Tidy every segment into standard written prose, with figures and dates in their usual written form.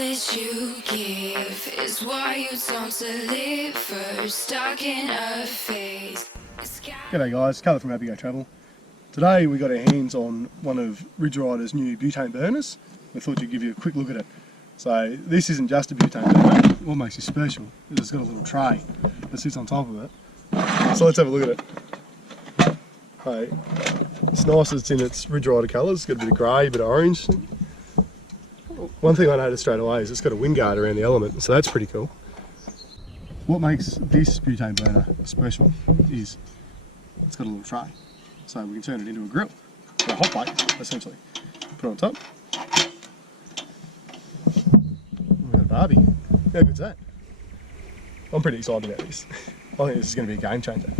that you give is why you don't deliver. Stuck in a phase. G'day guys, Carla from Happy Go Travel. Today we got our hands on one of Ridge Ryder's new butane burners. We thought you'd give you a quick look at it. So this isn't just a butane burner. What makes it special is it's got a little tray that sits on top of it. So let's have a look at it. Hey, it's nice, it's in its Ridge Ryder colours. It's got a bit of grey, a bit of orange. One thing I noticed straight away is it's got a wind guard around the element, so that's pretty cool. What makes this butane burner special is it's got a little tray, so we can turn it into a grill, or a hot plate, essentially. Put it on top. We've got a barbie. How good's that? I'm pretty excited about this. I think this is going to be a game changer.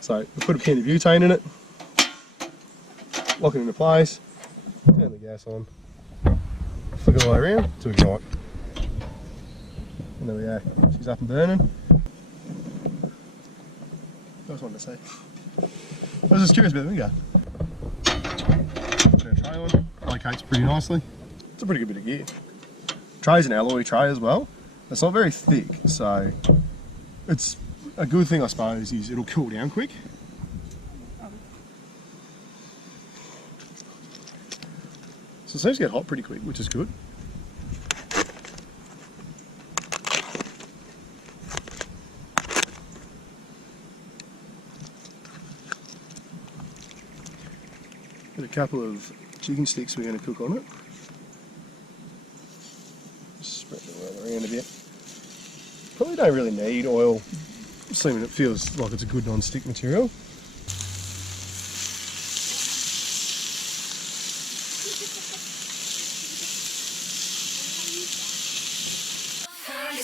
So we put a can of butane in it, lock it into place, turn the gas on, flick it all the way around to ignite. And there we go, she's up and burning. I just wanted to say. I was just curious about the wind guard. Put our tray on, locates pretty nicely. It's a pretty good bit of gear. Tray's an alloy tray as well. It's not very thick, so it's a good thing I suppose is it'll cool down quick. So it seems to get hot pretty quick, which is good. Got a couple of chicken sticks we're going to cook on it. Spread it around a bit. Probably don't really need oil, assuming it feels like it's a good non-stick material.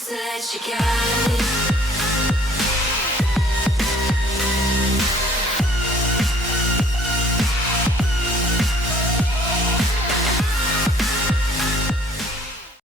That you got